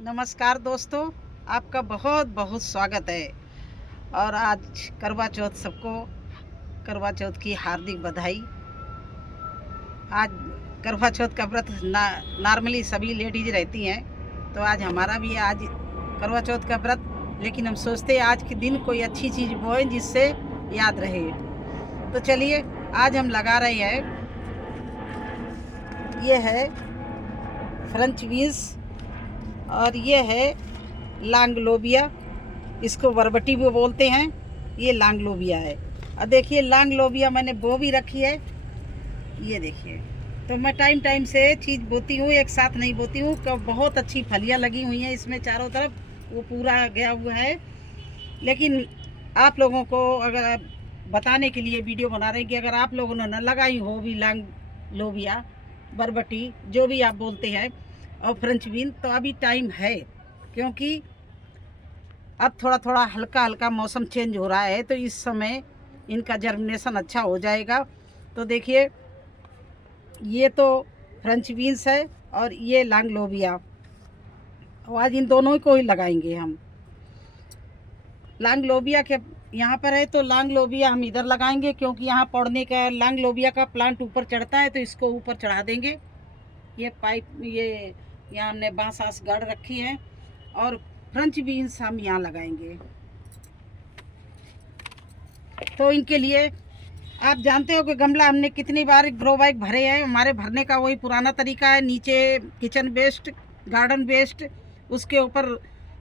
नमस्कार दोस्तों, आपका बहुत बहुत स्वागत है। और आज करवा चौथ, सबको करवा चौथ की हार्दिक बधाई। आज करवा चौथ का व्रत नॉर्मली सभी लेडीज रहती हैं, तो आज हमारा भी आज करवा चौथ का व्रत। लेकिन हम सोचते हैं आज के दिन कोई अच्छी चीज़ बोएं जिससे याद रहे। तो चलिए, आज हम लगा रहे हैं, ये है फ्रेंच बीन्स और ये है लांग लोबिया, इसको बरबटी भी बोलते हैं। ये लांग लोबिया है। और देखिए, लांग लोबिया मैंने बो भी रखी है, ये देखिए। तो मैं टाइम टाइम से चीज़ बोती हूँ, एक साथ नहीं बोती हूँ। बहुत अच्छी फलियाँ लगी हुई हैं इसमें चारों तरफ, वो पूरा गया हुआ है। लेकिन आप लोगों को अगर बताने के लिए वीडियो बना रहे हैं कि अगर आप लोगों ने न लगाई हो भी लांग लोबिया, बरबटी, जो भी आप बोलते हैं, और फ्रेंच बीन, तो अभी टाइम है। क्योंकि अब थोड़ा थोड़ा हल्का हल्का मौसम चेंज हो रहा है, तो इस समय इनका जर्मिनेशन अच्छा हो जाएगा। तो देखिए, ये तो फ्रेंच बीन्स है और ये लांग लोबिया। आज इन दोनों को ही लगाएंगे हम। लांग लोबिया के यहाँ पर है, तो लांग लोबिया हम इधर लगाएंगे, क्योंकि यहाँ पौधे का लांग लोबिया का प्लांट ऊपर चढ़ता है, तो इसको ऊपर चढ़ा देंगे। ये पाइप, ये यहाँ हमने बांस आस गाड़ रखी है। और फ्रेंच बीन्स हम यहाँ लगाएंगे। तो इनके लिए आप जानते हो कि गमला हमने कितनी बार ग्रो बैग भरे हैं। हमारे भरने का वही पुराना तरीका है। नीचे किचन वेस्ट, गार्डन वेस्ट, उसके ऊपर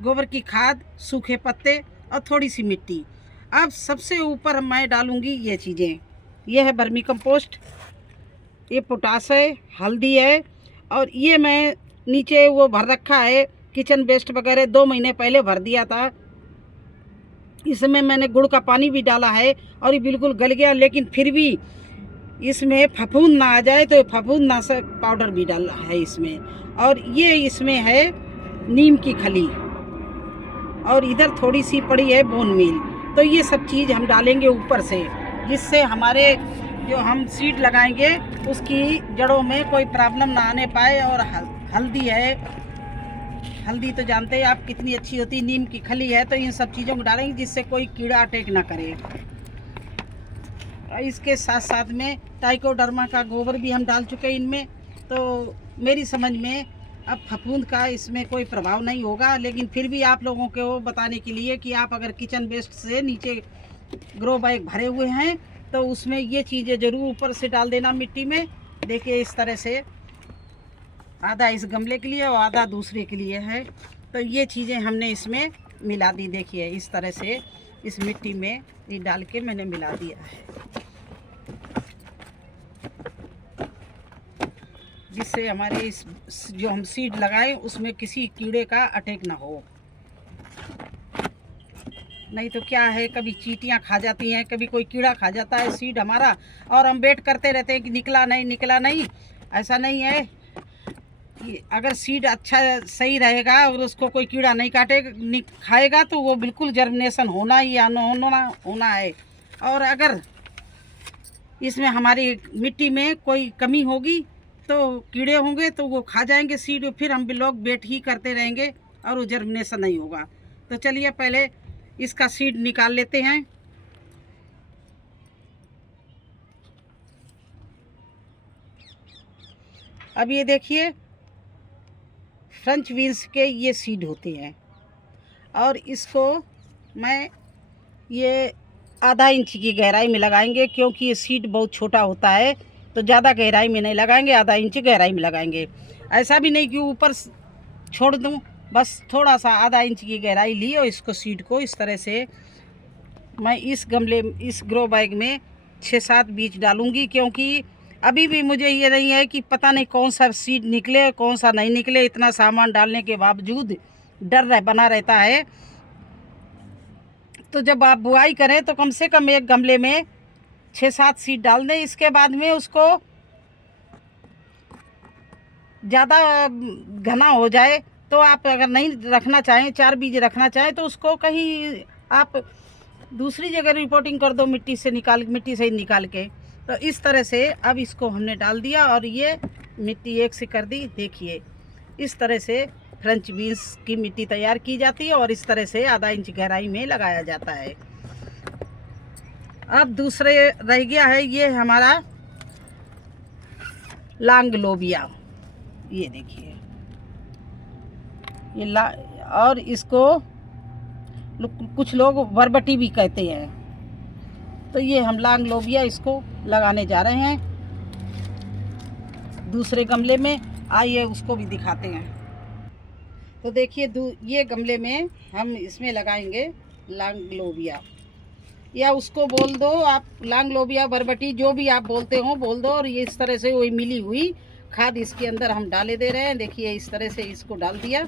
गोबर की खाद, सूखे पत्ते और थोड़ी सी मिट्टी। अब सबसे ऊपर मैं डालूंगी ये चीज़ें। ये है वर्मी कंपोस्ट, ये पोटास है, हल्दी है, और ये मैं नीचे वो भर रखा है किचन वेस्ट वगैरह, 2 महीने पहले भर दिया था। इसमें मैंने गुड़ का पानी भी डाला है और ये बिल्कुल गल गया। लेकिन फिर भी इसमें फफूंद ना आ जाए तो फफूंदनाशक पाउडर भी डाला है इसमें। और ये इसमें है नीम की खली, और इधर थोड़ी सी पड़ी है बोन मील। तो ये सब चीज़ हम डालेंगे ऊपर से, जिससे हमारे जो हम सीड लगाएंगे उसकी जड़ों में कोई प्रॉब्लम ना आने पाए। और हल्दी है, हल्दी तो जानते हैं आप कितनी अच्छी होती है। नीम की खली है, तो इन सब चीज़ों को डालेंगे जिससे कोई कीड़ा अटैक ना करे। और इसके साथ साथ में ट्राइकोडर्मा का गोबर भी हम डाल चुके हैं इनमें। तो मेरी समझ में अब फफूंद का इसमें कोई प्रभाव नहीं होगा। लेकिन फिर भी आप लोगों को बताने के लिए कि आप अगर किचन वेस्ट से नीचे ग्रो बैग भरे हुए हैं, तो उसमें ये चीज़ें ज़रूर ऊपर से डाल देना मिट्टी में। देखिए, इस तरह से आधा इस गमले के लिए और आधा दूसरे के लिए है। तो ये चीज़ें हमने इसमें मिला दी। देखिए, इस तरह से इस मिट्टी में ये डाल के मैंने मिला दिया है, जिससे हमारे इस जो हम सीड लगाएं उसमें किसी कीड़े का अटैक ना हो। नहीं तो क्या है, कभी चींटियां खा जाती हैं, कभी कोई कीड़ा खा जाता है सीड हमारा, और हम वेट करते रहते हैं कि निकला नहीं निकला नहीं। ऐसा नहीं है कि अगर सीड अच्छा सही रहेगा और उसको कोई कीड़ा नहीं खाएगा, तो वो बिल्कुल जर्मिनेशन होना ही होना है। और अगर इसमें हमारी मिट्टी में कोई कमी होगी तो कीड़े होंगे, तो वो खा जाएंगे सीड, फिर हम भी लोग वेट ही करते रहेंगे और वो जर्मिनेशन नहीं होगा। तो चलिए, पहले इसका सीड निकाल लेते हैं। अब ये देखिए, फ्रेंच बीन्स के ये सीड होते हैं, और इसको मैं ये आधा इंच की गहराई में लगाएंगे, क्योंकि ये सीड बहुत छोटा होता है। तो ज़्यादा गहराई में नहीं लगाएंगे, आधा इंच गहराई में लगाएंगे। ऐसा भी नहीं कि ऊपर छोड़ दूं, बस थोड़ा सा आधा इंच की गहराई ली और इसको सीड को इस तरह से मैं इस गमले, इस ग्रो बैग में 6-7 बीज डालूंगी। क्योंकि अभी भी मुझे ये नहीं है कि पता नहीं कौन सा सीड निकले कौन सा नहीं निकले। इतना सामान डालने के बावजूद डर बना रहता है। तो जब आप बुआई करें तो कम से कम एक गमले में 6-7 सीड डाल दें। इसके बाद में उसको ज़्यादा घना हो जाए तो आप अगर नहीं रखना चाहें, 4 बीज रखना चाहें, तो उसको कहीं आप दूसरी जगह रिपोर्टिंग कर दो, मिट्टी से ही निकाल के। तो इस तरह से अब इसको हमने डाल दिया और ये मिट्टी एक से कर दी। देखिए, इस तरह से फ्रेंच बीन्स की मिट्टी तैयार की जाती है और इस तरह से आधा इंच गहराई में लगाया जाता है। अब दूसरे रह गया है ये हमारा लांग लोबिया। ये देखिए ये और इसको कुछ लोग बरबटी भी कहते हैं। तो ये हम लांग लोबिया इसको लगाने जा रहे हैं दूसरे गमले में। आइए उसको भी दिखाते हैं। तो देखिए ये गमले में हम इसमें लगाएंगे लांग लोबिया, या उसको बोल दो आप लांग लोबिया बरबटी, जो भी आप बोलते हो बोल दो। और ये इस तरह से वही मिली हुई खाद इसके अंदर हम डाले दे रहे हैं। देखिए इस तरह से इसको डाल दिया।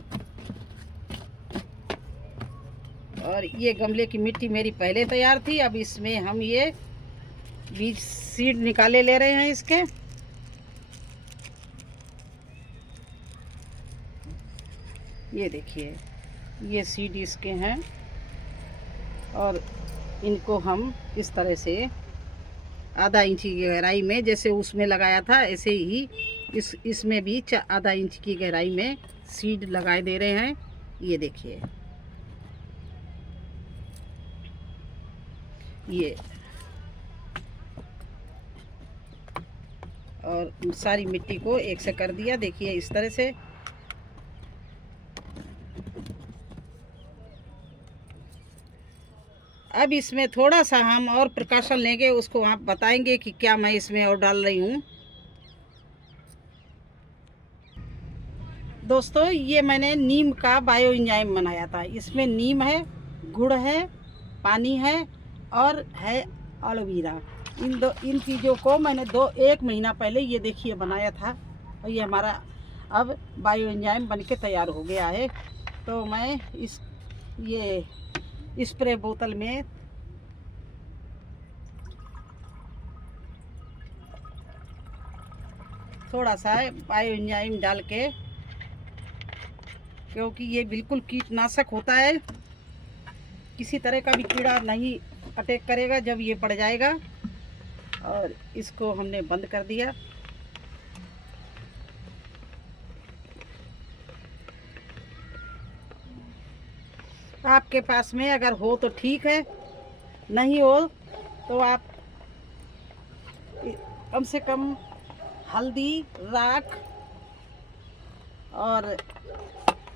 और ये गमले की मिट्टी मेरी पहले तैयार थी। अब इसमें हम ये बीज सीड निकाले ले रहे हैं इसके। ये देखिए ये सीड इसके हैं और इनको हम इस तरह से आधा इंच की गहराई में, जैसे उसमें लगाया था ऐसे ही इसमें भी आधा इंच की गहराई में सीड लगाए दे रहे हैं। ये देखिए ये, और सारी मिट्टी को एक से कर दिया। देखिए इस तरह से। अब इसमें थोड़ा सा हम और प्रिकॉशन लेंगे, उसको आप बताएंगे कि क्या मैं इसमें और डाल रही हूँ। दोस्तों ये मैंने नीम का बायो एंजाइम बनाया था। इसमें नीम है, गुड़ है, पानी है और है एलोवेरा। इन चीज़ों को मैंने 1 महीना पहले ये देखिए बनाया था और ये हमारा अब बायो एंजाइम बन के तैयार हो गया है। तो मैं ये स्प्रे बोतल में थोड़ा सा बायो एंजाइम डाल के, क्योंकि ये बिल्कुल कीटनाशक होता है, किसी तरह का भी कीड़ा नहीं अटैक करेगा जब ये पड़ जाएगा। और इसको हमने बंद कर दिया। आपके पास में अगर हो तो ठीक है, नहीं हो तो आप कम से कम हल्दी, राख और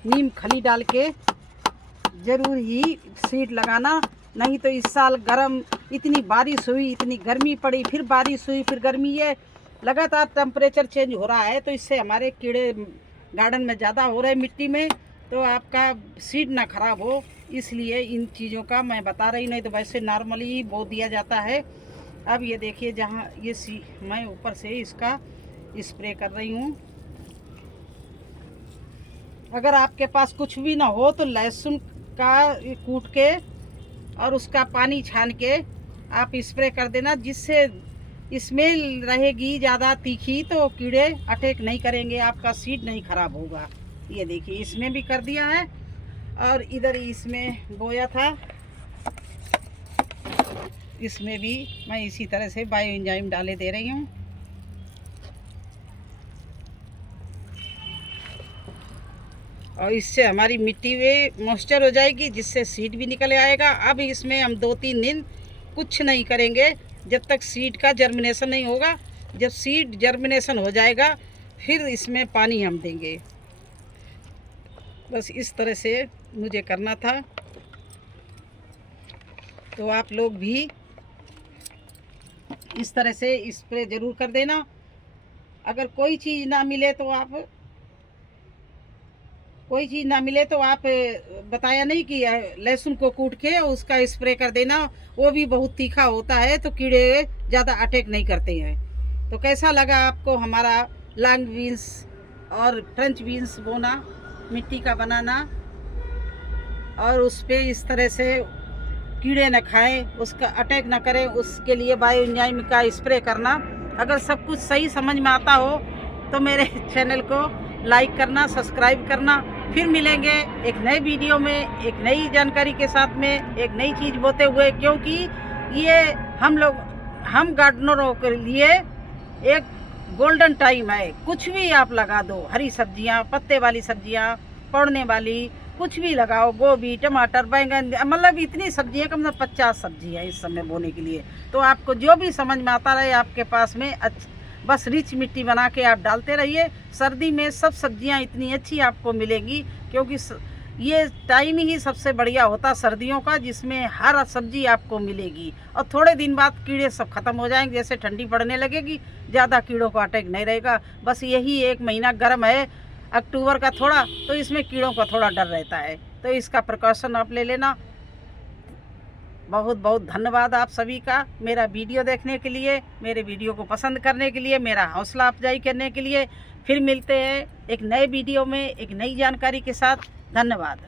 नीम खली डाल के ज़रूर ही सीड लगाना। नहीं तो इस साल इतनी बारिश हुई, इतनी गर्मी पड़ी, फिर बारिश हुई, फिर गर्मी, ये लगातार टेम्परेचर चेंज हो रहा है। तो इससे हमारे कीड़े गार्डन में ज़्यादा हो रहे मिट्टी में, तो आपका सीड ना ख़राब हो, इसलिए इन चीज़ों का मैं बता रही। नहीं तो वैसे नॉर्मली ही बो दिया जाता है। अब ये देखिए जहाँ ये मैं ऊपर से इसका स्प्रे कर रही हूँ। अगर आपके पास कुछ भी ना हो तो लहसुन का कूट के और उसका पानी छान के आप स्प्रे कर देना, जिससे स्मेल रहेगी ज़्यादा तीखी तो कीड़े अटैक नहीं करेंगे, आपका सीड नहीं ख़राब होगा। ये देखिए इसमें भी कर दिया है और इधर इसमें बोया था, इसमें भी मैं इसी तरह से बायो एंजाइम डाले दे रही हूँ। और इससे हमारी मिट्टी में मॉइस्चर हो जाएगी, जिससे सीड भी निकल आएगा। अब इसमें हम 2-3 दिन कुछ नहीं करेंगे जब तक सीड का जर्मिनेशन नहीं होगा। जब सीड जर्मिनेशन हो जाएगा फिर इसमें पानी हम देंगे। बस इस तरह से मुझे करना था। तो आप लोग भी इस तरह से स्प्रे ज़रूर कर देना। अगर कोई चीज़ ना मिले तो आप बताया नहीं कि लहसुन को कूट के उसका स्प्रे कर देना, वो भी बहुत तीखा होता है तो कीड़े ज़्यादा अटैक नहीं करते हैं। तो कैसा लगा आपको हमारा लॉन्ग बीन्स और फ्रेंच बीन्स बोना, मिट्टी का बनाना, और उस पर इस तरह से कीड़े न खाएं, उसका अटैक न करें, उसके लिए बायो एंजाइम का स्प्रे करना। अगर सब कुछ सही समझ में आता हो तो मेरे चैनल को लाइक करना, सब्सक्राइब करना। फिर मिलेंगे एक नए वीडियो में, एक नई जानकारी के साथ में, एक नई चीज़ बोते हुए, क्योंकि ये हम गार्डनरों के लिए एक गोल्डन टाइम है। कुछ भी आप लगा दो, हरी सब्जियां, पत्ते वाली सब्जियां, पौड़ने वाली कुछ भी लगाओ, गोभी, टमाटर, बैंगन, मतलब इतनी सब्जियाँ, कम से कम 50 सब्जी है इस समय बोने के लिए। तो आपको जो भी समझ में आता रहे आपके पास में बस रिच मिट्टी बना के आप डालते रहिए। सर्दी में सब सब्जियां इतनी अच्छी आपको मिलेंगी, क्योंकि ये टाइम ही सबसे बढ़िया होता सर्दियों का, जिसमें हर सब्जी आपको मिलेगी। और थोड़े दिन बाद कीड़े सब खत्म हो जाएंगे, जैसे ठंडी पड़ने लगेगी ज़्यादा कीड़ों का अटैक नहीं रहेगा। बस यही एक महीना गर्म है अक्टूबर का थोड़ा, तो इसमें कीड़ों का थोड़ा डर रहता है, तो इसका प्रिकॉशन आप ले लेना। बहुत बहुत धन्यवाद आप सभी का मेरा वीडियो देखने के लिए, मेरे वीडियो को पसंद करने के लिए, मेरा हौसला अफजाई करने के लिए। फिर मिलते हैं एक नए वीडियो में एक नई जानकारी के साथ। धन्यवाद।